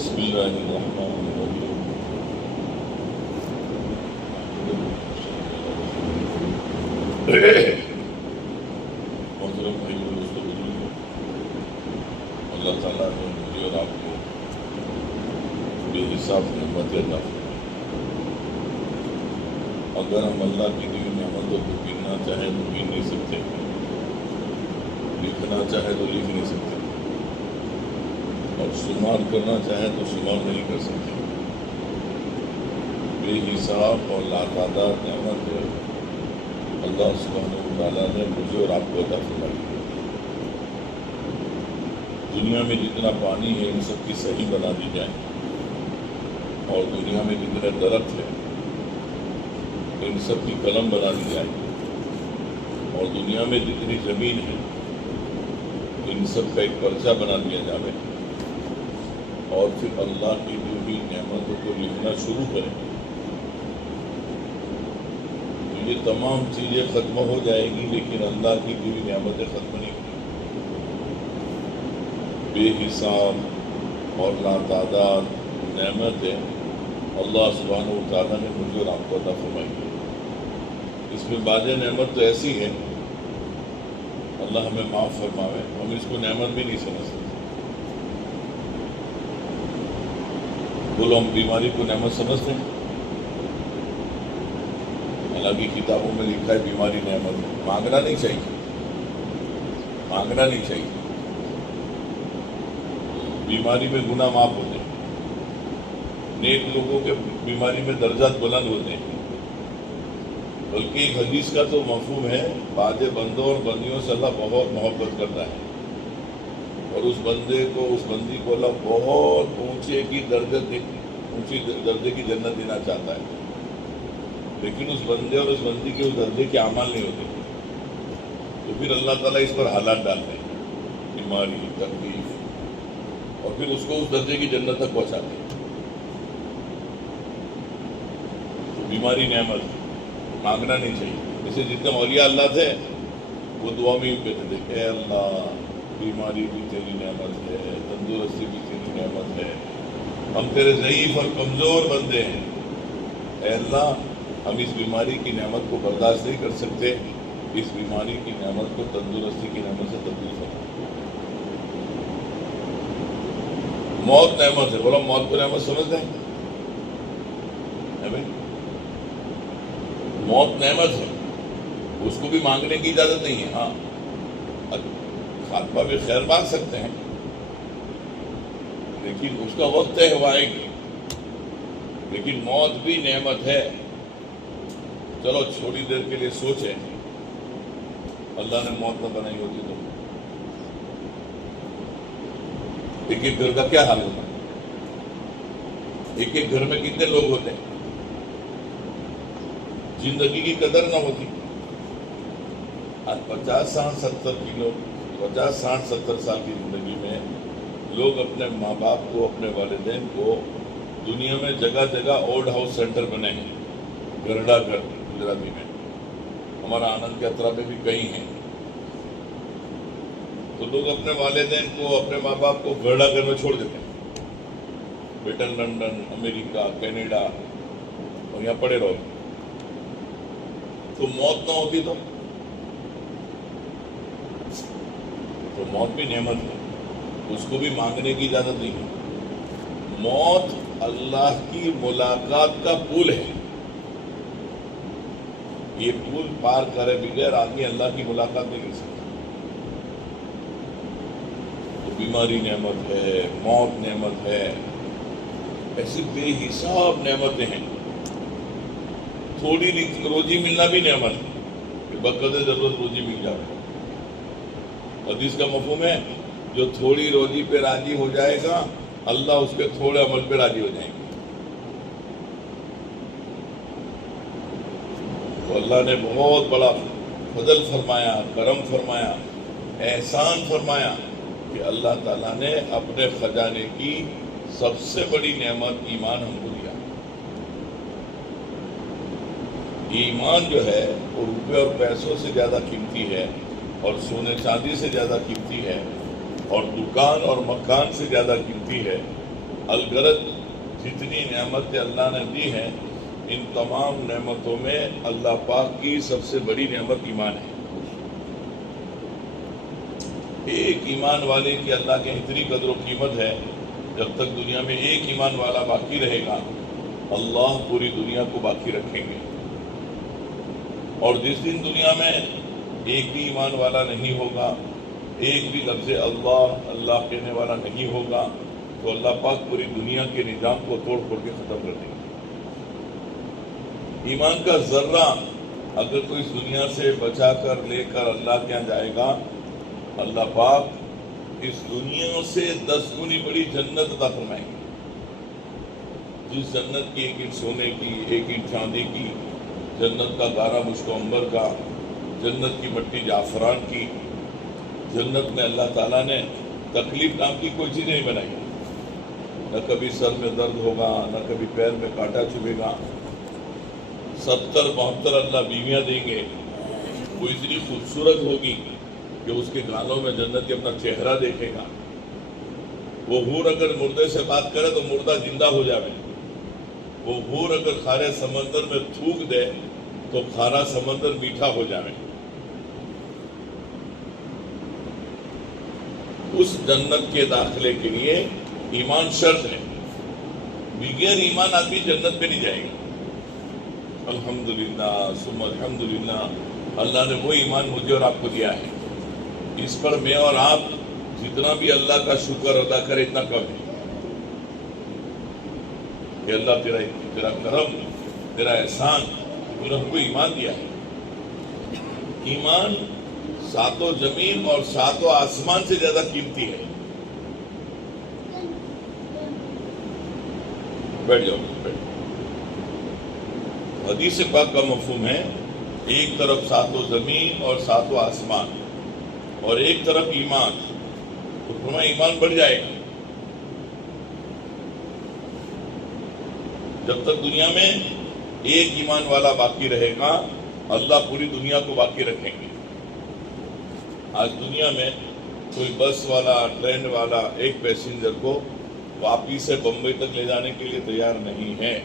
بسم اللہ الرحمن الرحیم۔ محترم بھائیو اور دوستو بزرگو، اللہ تعالیٰ نے مجھے اور آپ کو بے حساب نعمتیں عطا فرمائی۔ اگر ہم اللہ کی دی نعمتوں کو گننا چاہیں تو گن نہیں سکتے، لکھنا چاہیں تو لکھ نہیں سکتے، اور شمار کرنا چاہیں تو شمار نہیں کر سکتے۔ بے حساب اور لاتعداد نعمت ہے اللہ سبحانہ وتعالیٰ نے مجھے اور آپ کو عطا فرمائی۔ دنیا میں جتنا پانی ہے ان سب کی صحیح بنا دی جائے، اور دنیا میں جتنے درخت ہیں ان سب کی قلم بنا دی جائے، اور دنیا میں جتنی زمین ہے ان سب کا ایک پرچہ بنا دیا جائے، اور پھر اللہ کی دی ہوئی نعمتوں کو لکھنا شروع کریں تو یہ تمام چیزیں ختم ہو جائے گی، لیکن اللہ کی دی ہوئی نعمتیں ختم نہیں ہوگی۔ بے حساب اور لاتعداد نعمتیں اللہ سبحانہ وتعالیٰ نے مجھے اور آپ کو عطا فرمائی۔ اس میں بعض نعمت تو ایسی ہے اللہ ہمیں معاف فرماوے، ہم اس کو نعمت بھی نہیں سمجھ سکتے۔ بولو، ہم بیماری کو نعمت سمجھتے ہیں؟ حالانکہ کتابوں میں لکھا ہے بیماری نعمت ہے۔ مانگنا نہیں چاہیے، مانگنا نہیں چاہیے۔ بیماری میں گناہ معاف ہوتے ہیں، نیک لوگوں کے بیماری میں درجات بلند ہوتے ہیں۔ بلکہ ایک حدیث کا تو مفہوم ہے، بعض بندوں اور بندیوں سے اللہ بہت محبت کرتا ہے، اور اس بندے کو، اس بندی کو اللہ بہت اونچے درجے کی جنت دینا چاہتا ہے، لیکن اس بندے اور اس بندی کے اس درجے کے اعمال نہیں ہوتے، تو پھر اللہ تعالیٰ اس پر حالات ڈالتے ہیں، بیماری، تکلیف، اور پھر اس کو اس درجے کی جنت تک پہنچاتے ہیں۔ تو بیماری نعمت، مانگنا نہیں چاہیے۔ جیسے جتنے اولیاء اللہ تھے وہ دعا میں ہی کہتے تھے، اے اللہ بیماری بھی تیری نعمت ہے، تندرستی بھی تیری نعمت ہے، ہم تیرے ضعیف اور کمزور بندے ہیں، اے اللہ ہم اس بیماری کی نعمت کو برداشت نہیں کر سکتے، اس بیماری کی نعمت کو تندرستی کی نعمت سے تبدیل کر۔ موت نعمت ہے، بولو موت کو نعمت سمجھتے ہیں؟ موت نعمت ہے، اس کو بھی مانگنے کی اجازت نہیں ہے۔ ہاں خاتمہ بھی خیر مانگ سکتے ہیں، لیکن اس کا وقت ہے، وہ آئے گی۔ لیکن موت بھی نعمت ہے۔ چلو چھوٹی دیر کے لیے سوچیں، اللہ نے موت نہ بنائی ہوتی تو ایک ایک گھر کا کیا حال ہوتا؟ ایک ایک گھر میں کتنے لوگ ہوتے ہیں؟ زندگی کی قدر نہ ہوتی۔ آج 50-60-70 سال کی زندگی میں لوگ اپنے ماں باپ کو، اپنے والدین کو دنیا میں جگہ جگہ اولڈ ہاؤس سینٹر بنے ہیں، گرڈا گھر گجراتی میں، ہمارا آنند کے اطراف میں بھی کئی ہیں۔ تو لوگ اپنے والدین کو، اپنے ماں باپ کو گرڈا گھر میں چھوڑ دیتے ہیں، برٹن، لنڈن، امریکہ، کینیڈا، اور یہاں پڑے رہو۔ تو موت نہ ہوتی تو موت بھی نعمت ہے، اس کو بھی مانگنے کی اجازت نہیں ہے۔ موت اللہ کی ملاقات کا پل ہے، یہ پل پار کرے بغیر آدمی اللہ کی ملاقات نہیں کر سکتا۔ تو بیماری نعمت ہے، موت نعمت ہے، ایسی بے حساب نعمتیں ہیں۔ تھوڑی روزی ملنا بھی نعمت ہے، کہ بقدر ضرورت روزی مل جائے۔ حدیث کا مفہوم ہے، جو تھوڑی روزی پہ راضی ہو جائے گا اللہ اس کے تھوڑے عمل پہ راضی ہو جائیں گے۔ تو اللہ نے بہت بڑا فضل فرمایا، کرم فرمایا، احسان فرمایا کہ اللہ تعالیٰ نے اپنے خزانے کی سب سے بڑی نعمت ایمان ہم کو دیا۔ ایمان جو ہے وہ روپے اور پیسوں سے زیادہ قیمتی ہے، اور سونے چاندی سے زیادہ قیمتی ہے، اور دکان اور مکان سے زیادہ قیمتی ہے۔ الغرض جتنی نعمتیں اللہ نے دی ہیں ان تمام نعمتوں میں اللہ پاک کی سب سے بڑی نعمت ایمان ہے. ایک ایمان والے کی اللہ کے اتنی قدر و قیمت ہے. جب تک دنیا میں ایک ایمان والا باقی رہے گا اللہ پوری دنیا کو باقی رکھیں گے. اور جس دن دنیا میں ایک بھی ایمان والا نہیں ہوگا, ایک بھی لفظ اللہ اللہ کہنے والا نہیں ہوگا, تو اللہ پاک پوری دنیا کے نظام کو توڑ پھوڑ کے ختم کر دیں گے. ایمان کا ذرہ اگر کوئی اس دنیا سے بچا کر لے کر اللہ کے یہاں جائے گا, اللہ پاک اس دنیا سے 10 گنی بڑی جنت عطا فرمائیں گے. جس جنت کی 1 اینٹ سونے کی, 1 اینٹ چاندی کی, جنت کا گارا مشک عنبر کا, جنت کی مٹی جعفران کی, جنت میں اللہ تعالیٰ نے تکلیف نام کی کوئی چیز نہیں بنائی. نہ کبھی سر میں درد ہوگا, نہ کبھی پیر میں کانٹا چبھے گا. 70-72 اللہ بیویاں دیں گے. وہ اتنی خوبصورت ہوگی کہ اس کے گالوں میں جنت اپنا چہرہ دیکھے گا. وہ حور اگر مردے سے بات کرے تو مردہ زندہ ہو جائے. وہ حور اگر کھارے سمندر میں تھوک دے تو کھارا سمندر میٹھا ہو جائے. اس جنت کے داخلے کے لیے ایمان شرط ہے. بغیر ایمان آدمی جنت پہ نہیں جائے گا. الحمدللہ ثم الحمدللہ, اللہ نے وہ ایمان مجھے اور آپ کو دیا ہے. اس پر میں اور آپ جتنا بھی اللہ کا شکر ادا کرے اتنا کم ہے کہ اللہ تیرا کرم, تیرا احسان, تو نے ہم کو ایمان دیا ہے. ایمان 7 زمین اور 7 آسمان سے زیادہ قیمتی ہے. بیٹھ جاؤ. حدیث پاک کا مفہوم ہے ایک طرف 7 زمین اور 7 آسمان اور ایک طرف ایمان, تو تمہارا ایمان بڑھ جائے گا. جب تک دنیا میں ایک ایمان والا باقی رہے گا اللہ پوری دنیا کو باقی رکھیں گے. آج دنیا میں کوئی بس والا, ٹرین والا ایک پیسنجر کو واپی سے بمبئی تک لے جانے کے لیے تیار نہیں ہے.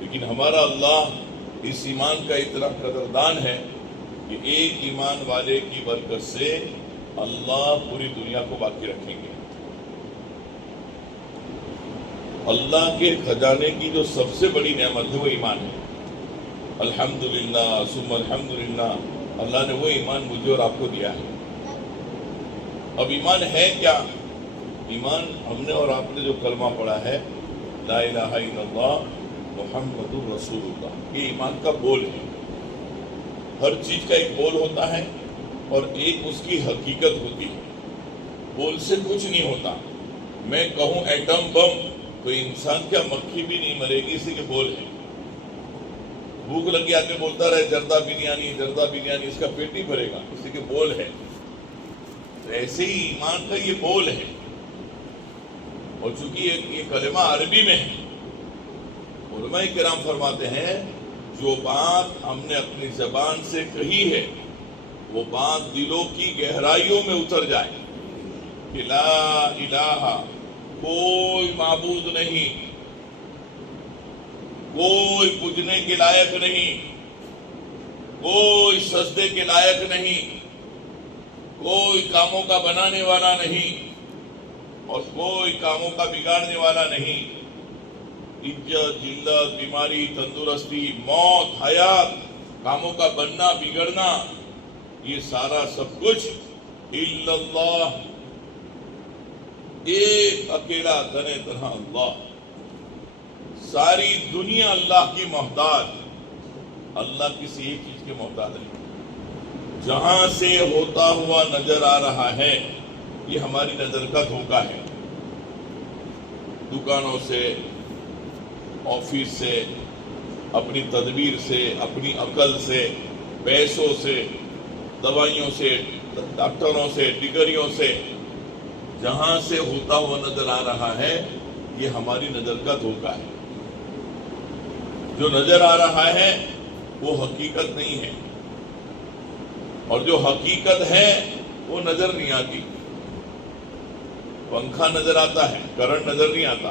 لیکن ہمارا اللہ اس ایمان کا اتنا قدردان ہے کہ ایک ایمان والے کی برکت سے اللہ پوری دنیا کو باقی رکھیں گے. اللہ کے خزانے کی جو سب سے بڑی نعمت ہے وہ ایمان ہے. الحمدللہ ثم الحمدللہ, اللہ نے وہ ایمان مجھے اور آپ کو دیا ہے. اب ایمان ہے کیا؟ ایمان ہم نے اور آپ نے جو کلمہ پڑھا ہے لا الہ الا اللہ محمد الرسول اللہ, یہ ایمان کا بول ہے. ہر چیز کا ایک بول ہوتا ہے اور ایک اس کی حقیقت ہوتی ہے. بول سے کچھ نہیں ہوتا. میں کہوں ایٹم بم تو انسان کیا مکھی بھی نہیں مرے گی, اسی کے بول ہے. بھوک لگی آدمی بولتا رہے جردہ بریانی جردہ بریانی, اس کا پیٹ نہیں بھرے گا, اسی کے بول ہے. ایسے ہی ایمان کا یہ بول ہے. اور چونکہ یہ کلمہ عربی میں ہے, علماء کرام فرماتے ہیں جو بات ہم نے اپنی زبان سے کہی ہے وہ بات دلوں کی گہرائیوں میں اتر جائے کہ لا الہ, کوئی معبود نہیں, کوئی پوجنے کے لائق نہیں, کوئی سجدے کے لائق نہیں, کوئی کاموں کا بنانے والا نہیں اور کوئی کاموں کا بگاڑنے والا نہیں. عزت, ذلت, بیماری, تندرستی, موت, حیات, کاموں کا بننا بگڑنا, یہ سارا سب کچھ الا اللہ, ایک اکیلا تنے تنہا اللہ. ساری دنیا اللہ کی محتاج, اللہ کسی ایک چیز کے محتاج نہیں. جہاں سے ہوتا ہوا نظر آ رہا ہے یہ ہماری نظر کا دھوکہ ہے. دکانوں سے, آفس سے, اپنی تدبیر سے, اپنی عقل سے, پیسوں سے, دوائیوں سے, ڈاکٹروں سے, ڈگریوں سے, جہاں سے ہوتا ہوا نظر آ رہا ہے یہ ہماری نظر کا دھوکہ ہے. جو نظر آ رہا ہے وہ حقیقت نہیں ہے اور جو حقیقت ہے وہ نظر نہیں آتی. پنکھا نظر آتا ہے, کرنٹ نظر نہیں آتا.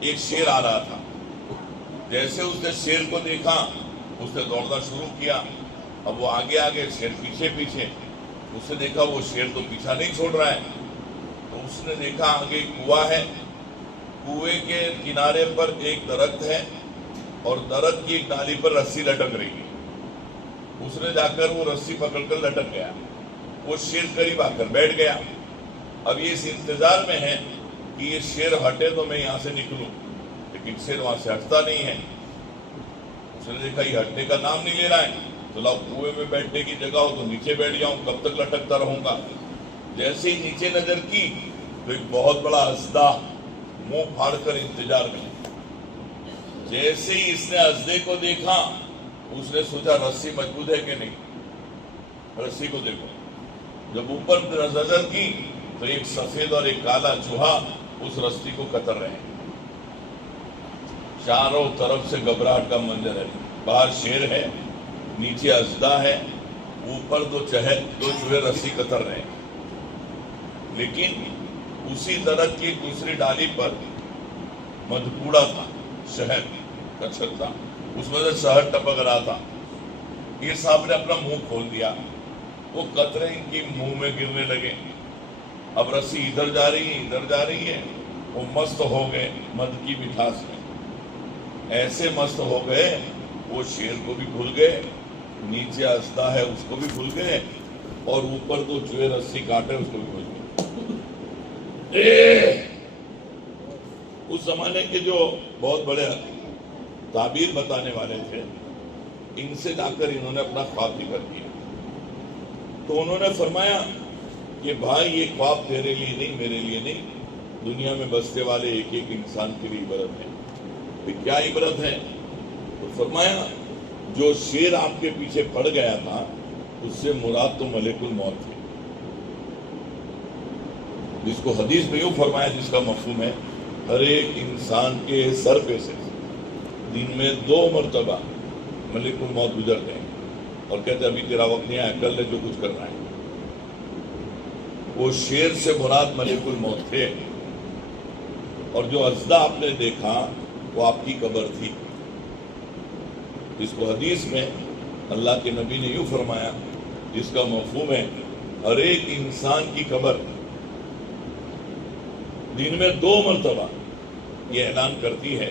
ایک شیر آ رہا تھا. جیسے اس نے شیر کو دیکھا اس نے دوڑنا شروع کیا. اب وہ آگے آگے شیر پیچھے پیچھے. اس نے دیکھا وہ شیر تو پیچھا نہیں چھوڑ رہا ہے. تو اس نے دیکھا آگے کنواں ہے, کنویں کے کنارے پر ایک درخت ہے اور درخت کی ایک ڈالی پر رسی لٹک رہی ہے. اس نے جا کر وہ رسی پکڑ کر لٹک گیا. وہ شیر قریب آ کر بیٹھ گیا. اب یہ اس انتظار میں ہے کہ یہ شیر ہٹے تو میں یہاں سے نکلوں, لیکن شیر وہاں سے ہٹتا نہیں ہے. اس نے دیکھا یہ ہٹنے کا نام نہیں لے رہا ہے, تو لاؤ کنویں میں بیٹھنے کی جگہ ہو تو نیچے بیٹھ جاؤں, کب تک لٹکتا رہوں گا. جیسے ہی نیچے نظر کی تو ایک بہت بڑا اژدھا منہ پھاڑ کر انتظار میں. جیسے ہی اس نے اژدھے کو دیکھا اس نے سوچا رسی مضبوط ہے کہ نہیں, رسی کو دیکھو. جب اوپر نظر کی تو ایک سفید اور ایک کالا چوہا اس رسی کو کتر رہے ہیں. چاروں طرف سے گھبراہٹ کا منظر ہے. باہر شیر ہے, نیچے اژدھا ہے, اوپر دو چوہے رسی کتر رہے ہیں. لیکن اسی درخت کی دوسری ڈالی پر مدپوڑا تھا, شہد کا چھتا, اس میں سے شہد ٹپک رہا تھا. یہ صاحب نے اپنا منہ کھول دیا, وہ قطرے ان کی منہ میں گرنے لگے. اب رسی ادھر جا رہی ہے ادھر جا رہی ہے. وہ مست ہو گئے مد کی مٹھاس میں, ایسے مست ہو گئے وہ شیر کو بھی بھول گئے, نیچے اژدھا ہے اس کو بھی بھول گئے, اور اوپر دو چوہے رسی کاٹے اس کو بھی بھول گئے. اس زمانے کے جو بہت بڑے تعبیر بتانے والے تھے, ان سے جا کر انہوں نے اپنا خواب ذکر کیا. تو انہوں نے فرمایا کہ بھائی یہ خواب تیرے لیے نہیں, میرے لیے نہیں, دنیا میں بستے والے ایک ایک انسان کے لیے عبرت ہے. کیا عبرت ہے؟ تو فرمایا جو شیر آپ کے پیچھے پڑ گیا تھا اس سے مراد تو ملک الموت تھے, جس کو حدیث میں یوں فرمایا, جس کا مفہوم ہے ہر ایک انسان کے سر پہ سے دن میں 2 مرتبہ ملک الموت گزرتے ہیں اور کہتے ہیں ابھی تیرا وقت نہیں آیا, کر لے جو کچھ کرنا ہے. وہ شیر سے مراد ملک الموت تھے, اور جو اژدھا آپ نے دیکھا وہ آپ کی قبر تھی, جس کو حدیث میں اللہ کے نبی نے یوں فرمایا, جس کا مفہوم ہے ہر ایک انسان کی قبر دن میں 2 مرتبہ یہ اعلان کرتی ہے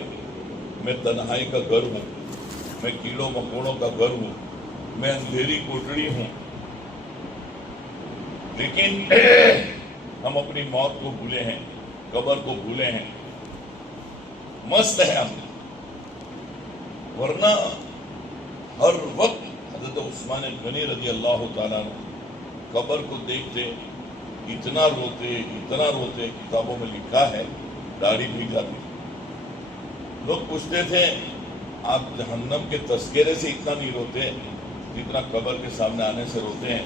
میں تنہائی کا گھر ہوں, میں کیڑوں مکوڑوں کا گھر ہوں, میں اندھیری کوٹڑی ہوں. لیکن ہم اپنی موت کو بھولے ہیں, قبر کو بھولے ہیں, مست ہے ہم. ورنہ ہر وقت حضرت عثمان غنی رضی اللہ تعالیٰ قبر کو دیکھتے اتنا روتے, کتابوں میں لکھا ہے داڑھی بھیگ جاتی. لوگ پوچھتے تھے آپ جہنم کے تذکرے سے اتنا نہیں روتے جتنا قبر کے سامنے آنے سے روتے ہیں.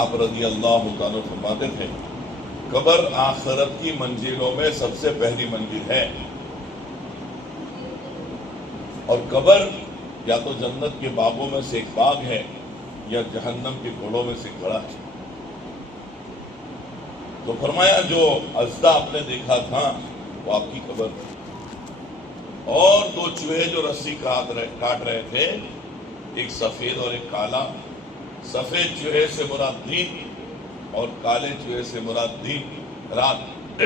آپ رضی اللہ تعالیٰ فرماتے تھے قبر آخرت کی منزلوں میں سب سے پہلی منزل ہے, اور قبر یا تو جنت کے باغوں میں سے ایک باغ ہے یا جہنم کے گھوڑوں میں سے گھوڑا ہے. تو فرمایا جو اژدھا آپ نے دیکھا تھا وہ آپ کی قبر تھی, اور 2 چوہے جو رسی کاٹ رہے تھے, ایک سفید اور ایک کالا. سفید چوہے سے مراد دین اور کالے چوہے سے مراد دین رات.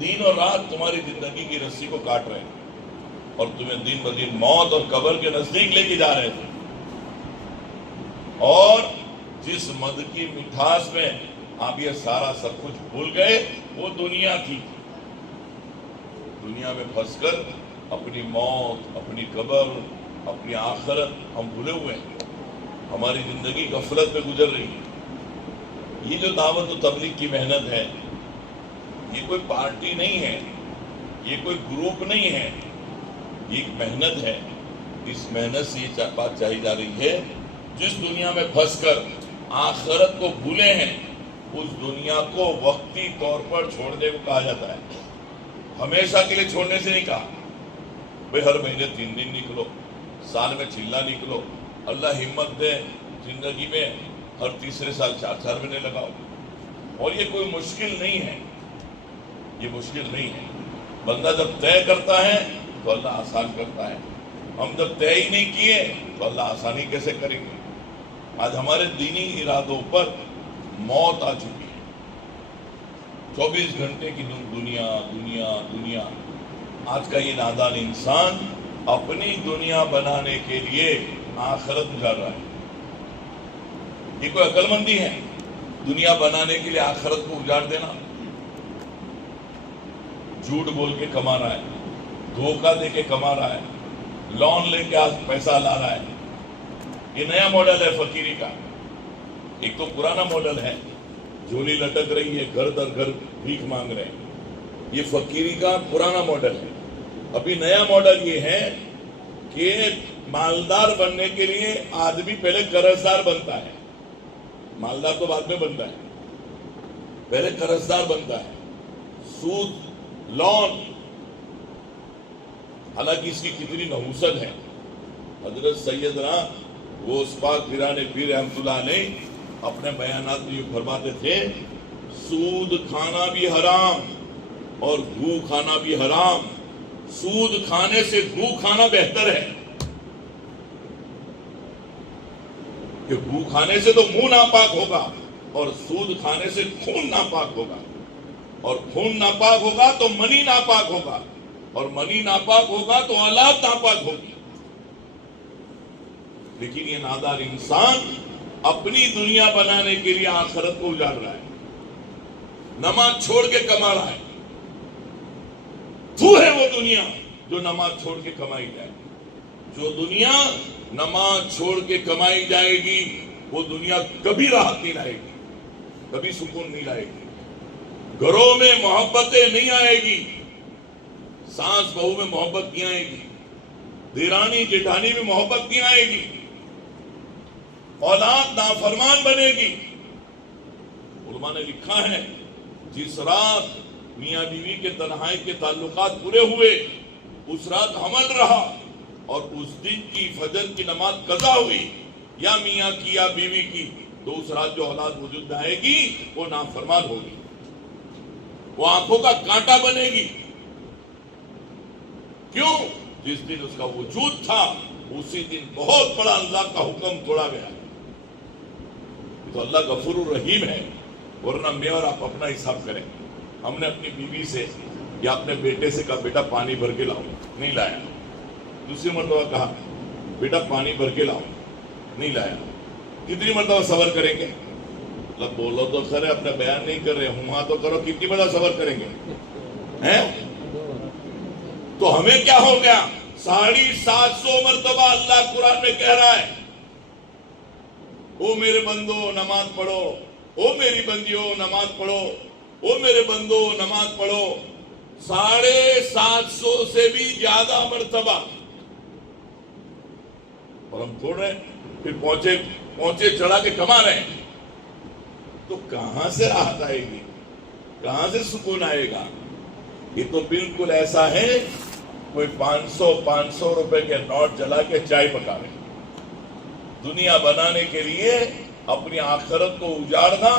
دین اور رات تمہاری زندگی کی رسی کو کاٹ رہے ہیں اور تمہیں دن بدن موت اور قبر کے نزدیک لے کے جا رہے تھے. اور جس مد کی مٹھاس میں آپ یہ سارا سب کچھ بھول گئے وہ دنیا تھی. دنیا میں پھنس کر اپنی موت, اپنی قبر, اپنی آخرت ہم بھولے ہوئے ہیں. ہماری زندگی غفلت میں گزر رہی ہے. یہ جو دعوت و تبلیغ کی محنت ہے یہ کوئی پارٹی نہیں ہے, یہ کوئی گروپ نہیں ہے, یہ ایک محنت ہے. اس محنت سے یہ بات چاہی جا رہی ہے جس دنیا میں پھنس کر آخرت کو بھولے ہیں اس دنیا کو وقتی طور پر چھوڑنے کو کہا جاتا ہے, ہمیشہ کے لیے چھوڑنے سے نہیں کہا. بھئی ہر مہینے 3 دن نکلو, سال میں 6 نکلو, اللہ ہمت دے زندگی میں ہر تیسرے سال 4 مہینے لگاؤ. اور یہ کوئی مشکل نہیں ہے, یہ مشکل نہیں ہے. بندہ جب طے کرتا ہے تو اللہ آسان کرتا ہے. ہم جب طے ہی نہیں کیے تو اللہ آسانی کیسے کریں گے؟ آج ہمارے دینی ارادوں پر موت آ چکی ہے. 24 گھنٹے کی دنیا دنیا دنیا. آج کا یہ نادان انسان اپنی دنیا بنانے کے لیے آخرت گزار رہا ہے. یہ کوئی عقل مندی ہے؟ دنیا بنانے کے لیے آخرت کو اجاڑ دینا. جھوٹ بول کے کما رہا ہے, دھوکہ دے کے کما رہا ہے, لون لے کے آج پیسہ لا رہا ہے. یہ نیا ماڈل ہے فقیری کا. ایک تو پرانا ماڈل ہے, جھولی لٹک رہی ہے, گھر در گھر بھیک مانگ رہے ہیں. یہ فقیری کا پرانا ماڈل ہے. ابھی نیا ماڈل یہ ہے کہ مالدار بننے کے لیے آدمی پہلے قرضدار بنتا ہے. مالدار تو بعد میں بنتا ہے, پہلے قرضدار بنتا ہے. سود, لون. حالانکہ اس کی کتنی نحوست ہے. حضرت سیدنا غوث پاک پیران پیر رحمۃ اللہ علیہ اپنے بیانات میں یہ فرماتے تھے, سود کھانا بھی حرام اور گھو کھانا بھی حرام. سود کھانے سے گھو کھانا بہتر ہے. کہ گھو کھانے سے تو منہ ناپاک ہوگا اور سود کھانے سے خون ناپاک ہوگا, اور خون ناپاک ہوگا تو منی ناپاک ہوگا, اور منی ناپاک ہوگا تو اولاد ناپاک ہوگی. لیکن یہ نادار انسان اپنی دنیا بنانے کے لیے آخرت کو اجاڑ رہا ہے. نماز چھوڑ کے کما رہا ہے. تو ہے وہ دنیا جو نماز چھوڑ کے کمائی جائے. جو دنیا نماز چھوڑ کے کمائی جائے گی وہ دنیا کبھی راحت نہیں لائے گی, کبھی سکون نہیں لائے گی. گھروں میں محبتیں نہیں آئے گی. ساس بہو میں محبت نہیں آئے گی, دیرانی جیٹھانی میں محبت نہیں آئے گی, اولاد نافرمان بنے گی. علماء نے لکھا ہے جس رات میاں بیوی کے تنہائی کے تعلقات پورے ہوئے اس رات حمل رہا اور اس دن کی فجر کی نماز قضا ہوئی یا میاں کی یا بیوی کی, تو اس رات جو اولاد وجود آئے گی وہ نافرمان ہوگی, وہ آنکھوں کا کانٹا بنے گی. کیوں؟ جس دن اس کا وجود تھا اسی دن بہت بڑا اللہ کا حکم توڑا گیا. تو اللہ غفور الرحیم ہے. ورنہ میں اور آپ اپنا حساب کریں. ہم نے اپنی بیوی سے یا اپنے بیٹے سے کہا بیٹا پانی بھر کے لاؤ, نہیں لایا. دوسری مرتبہ کہا بیٹا پانی بھر کے لاؤ, نہیں لایا. کتنی مرتبہ صبر کریں گے؟ مطلب بولو تو سر اپنا بیان نہیں کر رہے, ہاں تو کرو. کتنی بڑا صبر کریں گے؟ تو ہمیں کیا ہو گیا؟ 750 مرتبہ اللہ قرآن میں کہہ رہا ہے او میرے بندو نماز پڑھو, او میری بندیوں نماز پڑھو, او میرے بندو نماز پڑھو. 750 سے بھی زیادہ مرتبہ. اور ہم چھوڑ رہے ہیں, پھر پہنچے چڑھا کے کما رہے ہیں. تو کہاں سے راحت آئے گی, کہاں سے سکون آئے گا؟ یہ تو بالکل ایسا ہے کوئی 500 روپے کے نوٹ جلا کے چائے پکا رہے. دنیا بنانے کے لیے اپنی آخرت کو اجاڑنا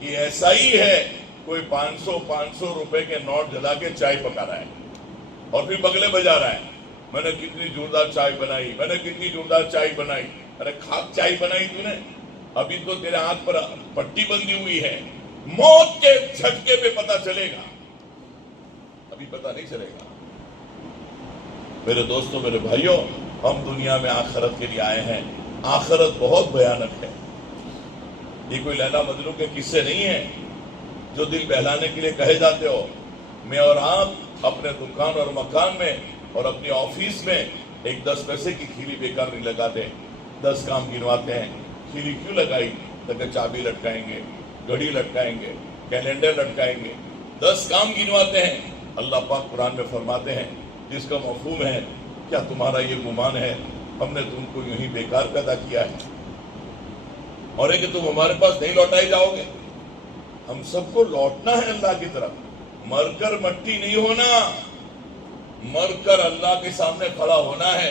یہ ایسا ہی ہے کوئی 500 روپے کے نوٹ جلا کے چائے پکا رہا ہے اور پھر بگلے بجا رہا ہے. میں نے کتنی جوردار چائے بنائی, میں نے کتنی جوردار چائے بنائی. ارے خاک چائے بنائی تو نے, ابھی تو تیرے ہاتھ پر پٹی بندھی ہوئی ہے. موت کے جھٹکے پہ پتہ چلے گا, ابھی پتہ نہیں چلے گا. میرے دوستوں, میرے بھائیوں, ہم دنیا میں آخرت کے لیے آئے ہیں. آخرت بہت بھیانک ہے. یہ کوئی لیلا مجنوں کے قصے نہیں ہیں جو دل بہلانے کے لیے کہے جاتے ہو. میں اور آپ اپنے دکان اور مکان میں اور اپنی آفس میں ایک 10 پیسے کی کھیلی بیکار نہیں لگاتے. 10 کام گنواتے ہیں. کھیلی کیوں لگائی؟ تاکہ چابی لٹکائیں گے, گھڑی لٹکائیں گے, کیلنڈر لٹکائیں گے. 10 کام گنواتے ہیں. اللہ پاک قرآن میں فرماتے ہیں جس کا مفہوم ہے کیا تمہارا یہ گمان ہے ہم نے تم کو یوں ہی بیکار پیدا کیا ہے اور ہے کہ تم ہمارے پاس نہیں لوٹائے جاؤ گے؟ ہم سب کو لوٹنا ہے اللہ کی طرف. مر کر مٹی نہیں ہونا, مر کر اللہ کے سامنے کھڑا ہونا ہے.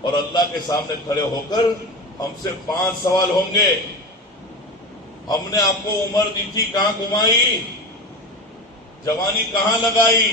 اور اللہ کے سامنے کھڑے ہو کر ہم سے 5 سوال ہوں گے. ہم نے آپ کو عمر دی تھی, کہاں گمائی؟ جوانی کہاں لگائی؟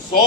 100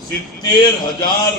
70,000